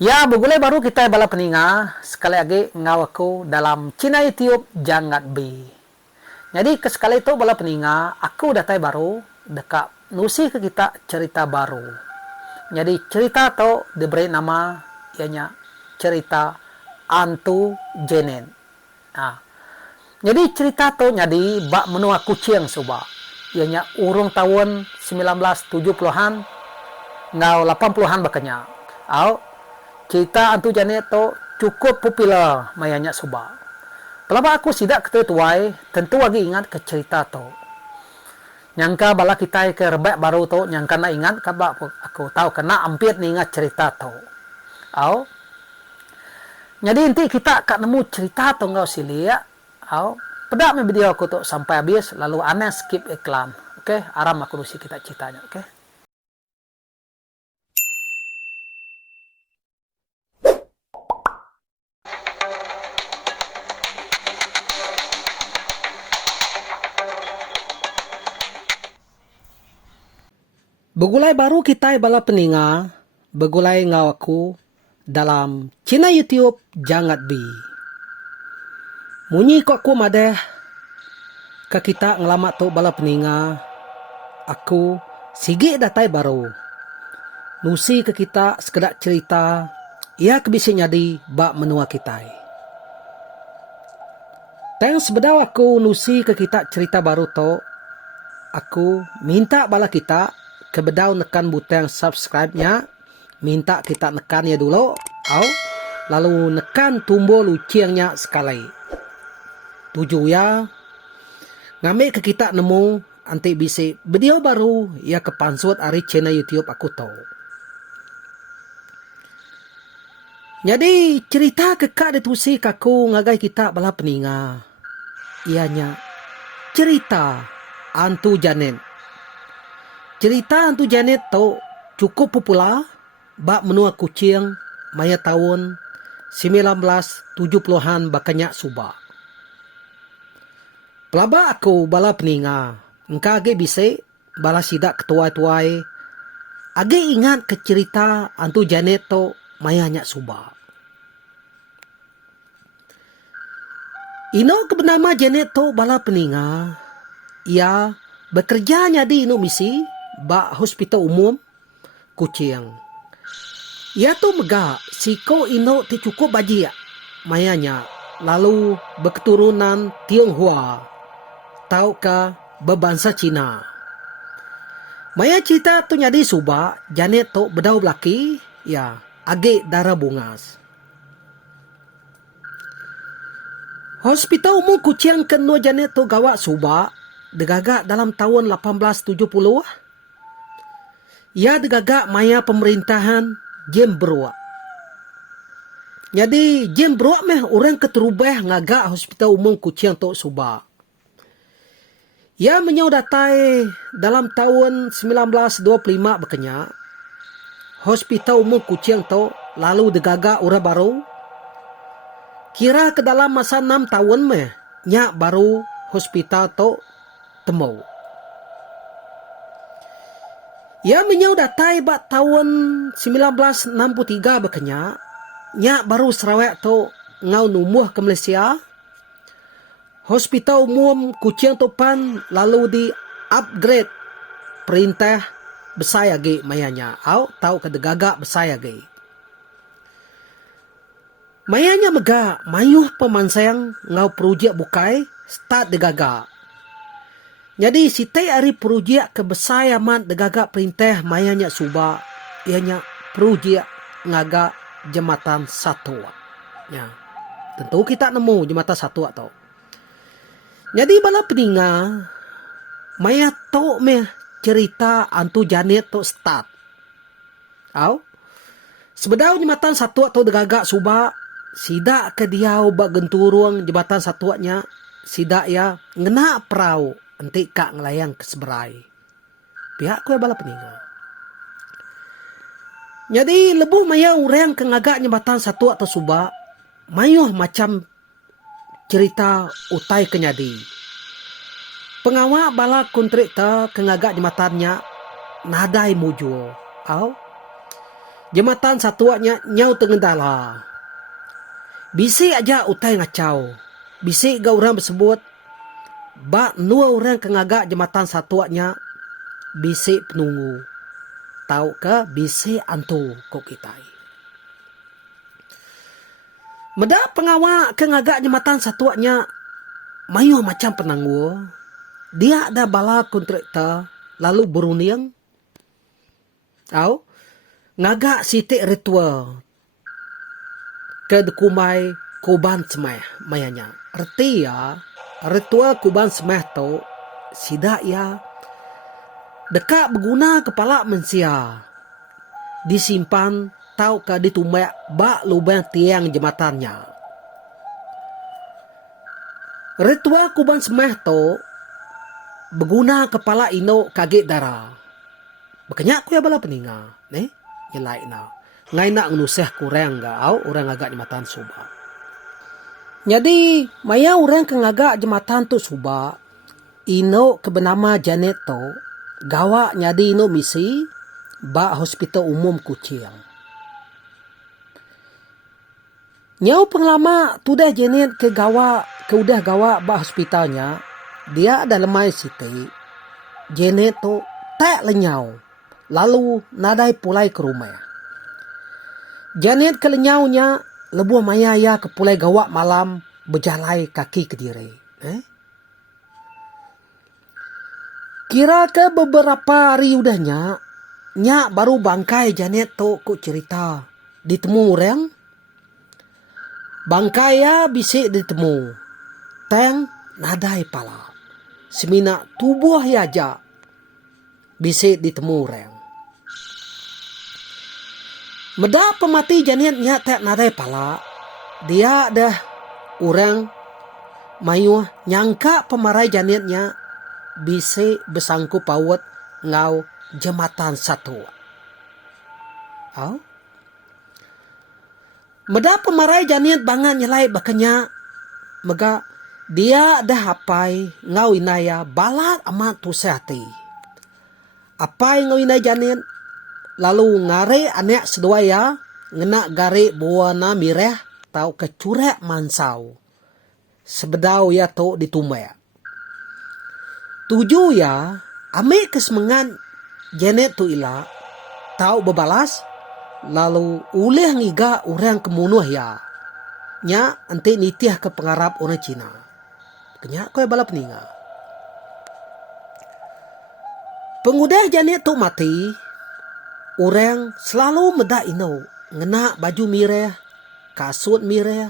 Ya, begulai baru kita bala peninga sekali lagi ngawaku dalam Cina YouTube jangan bi. Jadi ke sekali itu bala peninga aku datai baru dekat nusi ke kita cerita baru. Jadi cerita itu diberi nama ianya cerita Antu Jenen. Nah, jadi cerita itu jadi bak menua kucing coba. Ianya urung tahun 1970-an ngau 80-an bakanya. Au cerita Antu Janet to cukup popular mayanya suba. Pelaba aku sidak ketetuai, tentu lagi ingat ke cerita to. Nyangka bala kita ke rebek baru to, nyangka na ingat kaba aku tahu kena ampir ni ingat cerita to. Au. Jadi inti kita kak nemu cerita to ngau silia. Au. Pedak me video aku to sampai habis lalu aneh skip iklan. Oke, aram aku nusi kita ceritanya, oke. Begulai baru kita bala peninga, begulai ngawaku dalam Cina YouTube jangat bi. Munyi kok aku madeh ke kita ngelamat tu bala peninga, aku sigi datai baru. Nusi ke kita sekedar cerita, ia kebisi nyadi bak menua kita. Thanks bedau aku nusi ke kita cerita baru tu, aku minta bala kita kebedau nekan butang subscribe-nya, minta kita nekan ya dulu, lalu nekan tombol loncengnya sekali. Tujuh ya, ngambil ke kita nemu anti bisi video baru ya kepansut ari channel YouTube aku tahu. Jadi cerita kekak ditusi kaku ngagai kita bala peninga. Ianya cerita Antu Janet. Cerita Antu Janet tu cukup popular bak menua kucing maya tahun 1970-an bakanya suba. Pelaba aku bala peninga, engka age bise bala sidak ketuai-tuai, age ingat ke cerita Antu Janet tu mayanya suba. Ino kebenama Janet tu bala peninga, ia bekerjanya di ino misi bak hospital umum kucing. Ia tu mega siko ino ti cukup bajia mayanya, lalu berketurunan Tionghoa, tau ka berbangsa Cina. Maya cerita tu nyadi suba Janet tu bedau belaki, ya age darah bungas. Hospital umum kucing kenua Janet tu gawak suba degagak dalam tahun 1870. Ia degagak maya pemerintahan Jim Broa. Jadi Jim Broa meh orang keterubah ngagak hospital umum kucing tu suba. Ia menyau datai dalam tahun 1925 bekenya. Hospital umum kucing tu lalu degagak ura baru. Kira ke dalam masa 6 tahun meh nyak baru hospital tu temu. Ia menyau datai bak tahun 1963 bekenya. Nyak baru Sarawak tu ngau numuh ke Malaysia. Hospital umum kucing tu pan lalu di upgrade perintah besar lagi mayanya. Tahu ke degagak besar lagi. Mayanya mega mayuh pemansang ngau projek bukai start degagak. Jadi sitai ari projek kebesar amat degagak perintah mayanya suba ianya projek ngagak jembatan satu. Ya. Tentu kita nemu jembatan satu atau. Jadi bala peninga maya to meh cerita Antu Janet to start. Sebedau jembatan satu atau degagak suba sidak ke diau bak genturung jembatan satunya sidak ya ngena perahu enti kak ngelayang ke seberai pihak kue bala peninga. Jadi lebuh maya urang ke ngagak jembatan satu atau suba mayuh macam cerita utai kenyadi. Pengawak bala kontraktor ke ngagak jembatannya nadai mujo. Jematan satuanya nyau tengendala. Bisi aja utai ngacau. Bisi ga orang bersebut. Ba nua orang kengaga jematan satuanya. Bisi penunggu. Tahu ke bisi antu kok kitai. Meda pengawak kengaga jematan satuanya. Mayu macam penanggu. Dia ada bala kontraktor. Lalu beruniang. Tahu? Ngagak sitik ritual ke dekumai kuban semeh mayanya. Arti ya, ritual kuban semeh tu sida ya dekat berguna kepala manusia disimpan tau ke ditumbak bak lubang tiang jematannya. Ritual kuban semeh tu berguna kepala ino kaget darah. Makanya aku ya bala peninga, Nyelai na. Ngay na ngunuseh kurang ga au orang agak jematan suba. Jadi maya orang kengaga jematan tu suba ino kebenama Janet tu gawa nyadi ino misi ba hospital umum Kuching. Nyau penglama tu dah Janet ke udah gawa ba hospitalnya dia ada lemai siti. Janet tu tak lenyau. Lalu nadai pulai ke rumah. Janet kelenyaunya lebuh maya ya ke pulai gawak malam berjalai kaki ke diri. Kira ke beberapa hari udahnya nya baru bangkai Janet tu ku cerita ditemu orang. Bangkai ya bisik ditemu. Teng nadai pala. Semina tubuh ya aja bisik ditemu orang. Meda pemati Janet nya tak nadai pala. Dia dah orang mayu nyangka pemarai Janet nya bisa bersangku paut ngau jematan satu. Meda pemarai Janet bangan nyelai bakanya mega dia dah apai ngau inaya balak amat tu sehati. Apai ngau inaya Janet lalu ngare anek sedua ya ngena gare buana mireh tau kecurek mansau. Sebedau ya tu ditumai. Tuju ya ame kesemengan Janet tu ila tau bebalas lalu uleh ngiga orang kemunuh ya. Nya ante nitiah ke pengarap orang Cina. Kenya kau balap ninga. Pengudah Janet tu mati. Orang selalu meda ino ngena baju mireh, kasut mireh,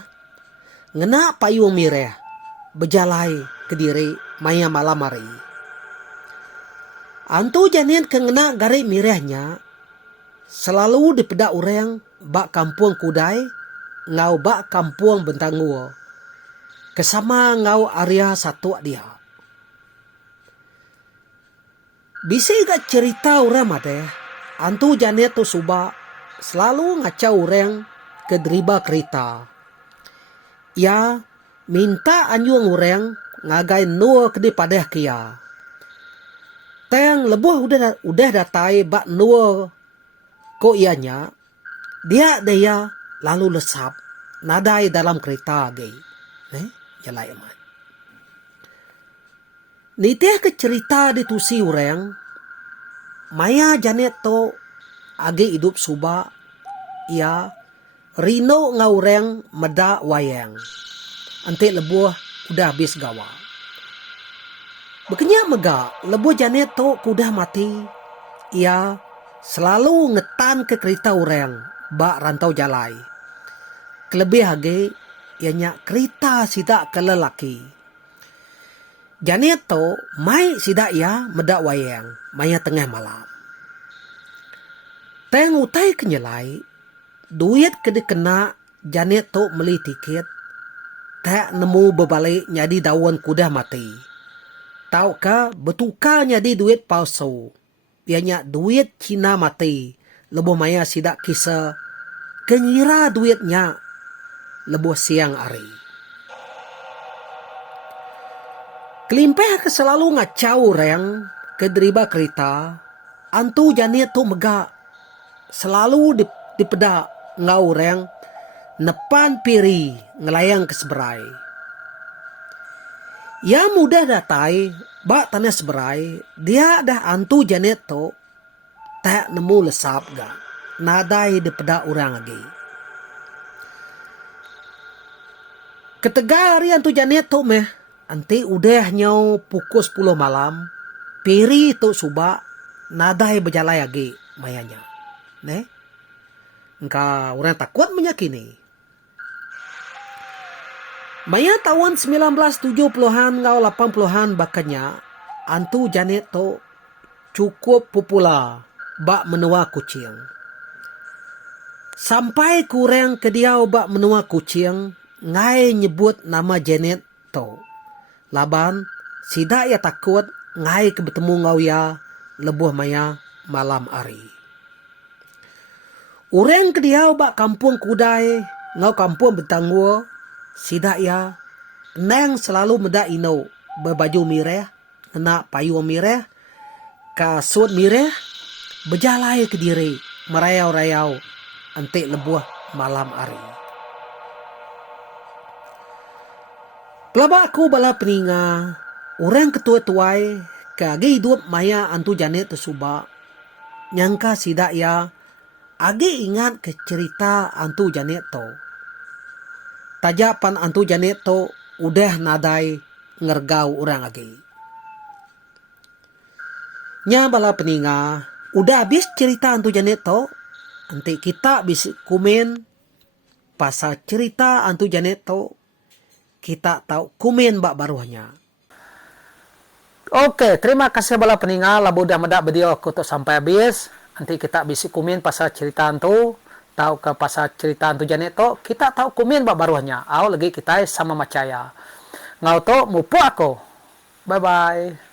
ngena payung mireh, berjalai ke diri maya malam hari. Antu Janet kengena gari mirehnya selalu dipeda orang bak kampung Kudai ngau bak kampung Bentangguo kesama ngau area satu dia. Bisa gak cerita orang madeh. Antu Janet tu suba selalu ngacau orang ke deriba kereta. Ia minta anjung orang ngagai nuo ke di padeh kia. Teng lebuh udah datai bak nuo ko ianya. Dia lalu lesap nadai dalam kereta gay. Jalai amat. Nitih ke cerita ditusi orang. Maya Janet to agi hidup suba ia rino ngaureng meda wayang. Ante lebuh udah habis gawa. Bekenya mega lebuh Janet to kudah mati. Ia selalu ngetan ke kereta orang bak rantau jalai. Kelebih hage ianya kereta sidak ke lelaki. Janet to mai sidak ya meda wayang. Maya tengah malam. Teng utai kenyelai. Duit kena kena Janet tu beli tiket. Tak nemu berbalik nyadi daun kuda mati. Tahu ka betukar nyadi duit palsu. Ianya duit Cina mati. Lebuh maya sidak kisah. Kenyira duitnya. Lebuh siang hari. Kelimpeh ke selalu ngacau orang. Kederiba kereta, antu Janet tu mega selalu dipeda ngau reng nepan piri ngelayang ke seberai. Ya mudah datai ba tanah seberai dia dah antu Janet to tak nemu lesap ga nadai dipeda orang lagi. Ketega hari antu Janet to meh anti udah nyau pukul 10 malam piri to suba nadai berjalan lagi mayanya. Ne? Engkau orang takut menyakini. Maya tahun 1970-an ngau 80-an bakanya antu Janet to cukup popular bak menua kucing. Sampai kurang ke dia bak menua kucing ngai nyebut nama Janet to. Laban sida ya takut ngai ke bertemu ngau ya lebuh maya malam hari. Ureng ke dia bak kampung Kudai ngau kampung Betangua sida ya neng selalu meda ino berbaju mireh kena payung mireh kasut mireh berjalai ke diri merayau-rayau antik lebuh malam hari. Pelaba aku bala peninga orang ketua tuai kagi hidup maya antu Janet tersuba nyangka sida ya agi ingat ke cerita antu Janet to. Tajapan antu Janet to udah nadai ngergau orang lagi. Nya bala peninga udah habis cerita antu Janet to. Nanti kita bisa komen pasal cerita antu Janet to. Kita tahu komen bak baruhnya. Oke, terima kasih bala peninga labu dah medak video aku tu sampai habis. Nanti kita bisa komen pasal cerita antu. Tahu ke pasal cerita antu Janet to, kita tahu komen bak baruhnya. Au lagi kita sama macaya. Ngau to mupu aku. Bye bye.